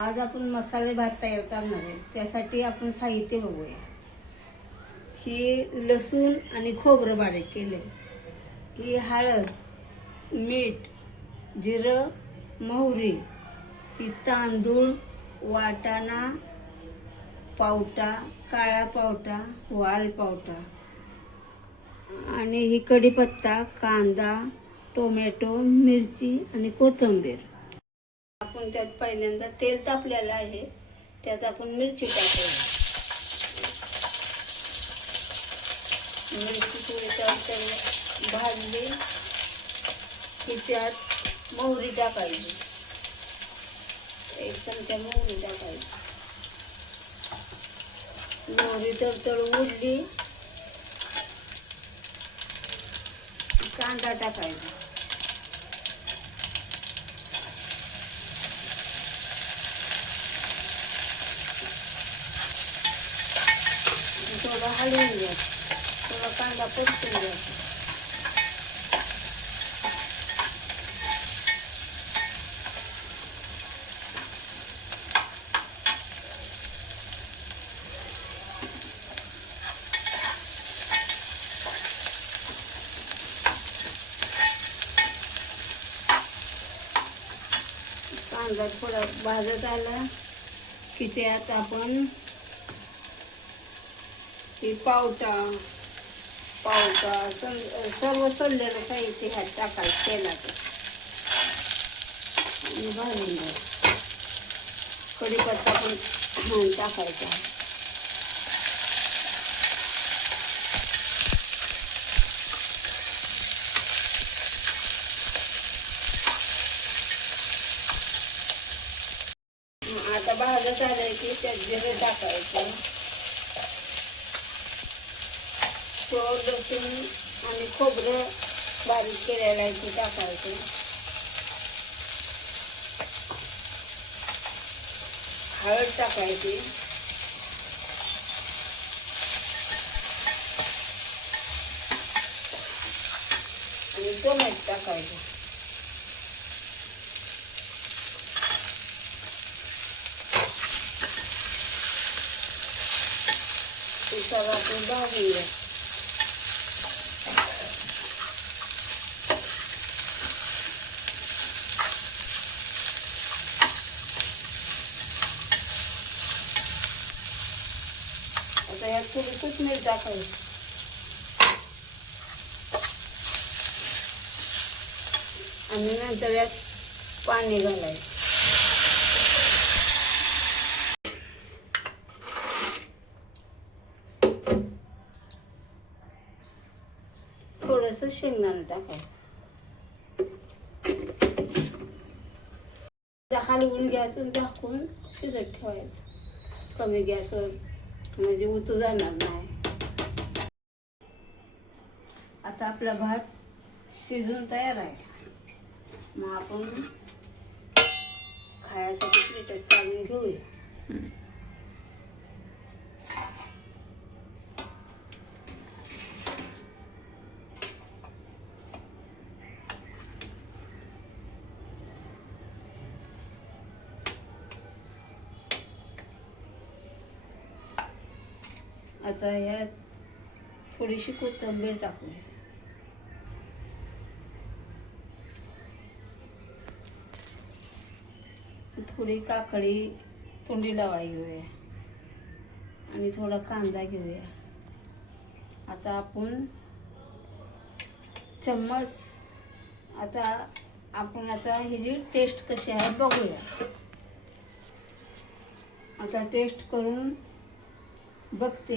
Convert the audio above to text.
आज आपण मसाले भात तयार करणार आहे. त्यासाठी आपण साहित्य बघूया. ही लसूण आणि खोबरं बारीक केले, ही हळद, मीठ, जिरं, मोहरी, ही तांदूळ, वाटाणा, पावटा, काळा पावटा, वाल पावटा आणि ही कढीपत्ता, कांदा, टोमॅटो, मिरची आणि कोथिंबीर. आपण त्यात पहिल्यांदा तेल तापलेलं आहे, त्यात आपण मिरची टाकूया. मिरची थोडी तडतड भाजली की त्यात मोहरी टाकायची, एक चमचा मोहरी टाकायची. मोहरी तडतड उडली कांदा टाकायचा. थोडं हलवून घ्या, थोडा कांदा परतून घ्यायचा. कांदा थोडा भाजत आला की त्यात आपण ही पावटा सर्व सोललेलं साहित्य ह्यात टाकायचं तेलात आणि भाजून घ्यायचं. कढीपत्ता पण टाकायचा. आता भाजत आलं की त्यात जिरं टाकायचं. लसूण आणि खोबरं बारीक केलेलं आहे ते टाकायचं. हळद टाकायची. आणि टोमॅटो टाकायचं. ते सगळं आपण भाजून घ्या. आता यात थोडी कोथिंबीर टाकायची आणि नंतर यात पाणी घालायचं. थोडंसं शेंगदाणा टाकायचं. हलवून गॅसवर झाकून शिजत ठेवायचं कमी गॅसवर, म्हणजे उतू जाणार नाही. आता आपला भात शिजून तयार आहे. मग आपण खायसाठी प्लेटात काढून घेऊया. आता यात थोडीशी कोथिंबीर टाकूया. थोडी काकडी तोंडी लावाई घेऊया आणि थोडा कांदा घेऊया. आता आपण चम्मच आता ही जी टेस्ट कशी आहे बघूया. आता टेस्ट करून बघते.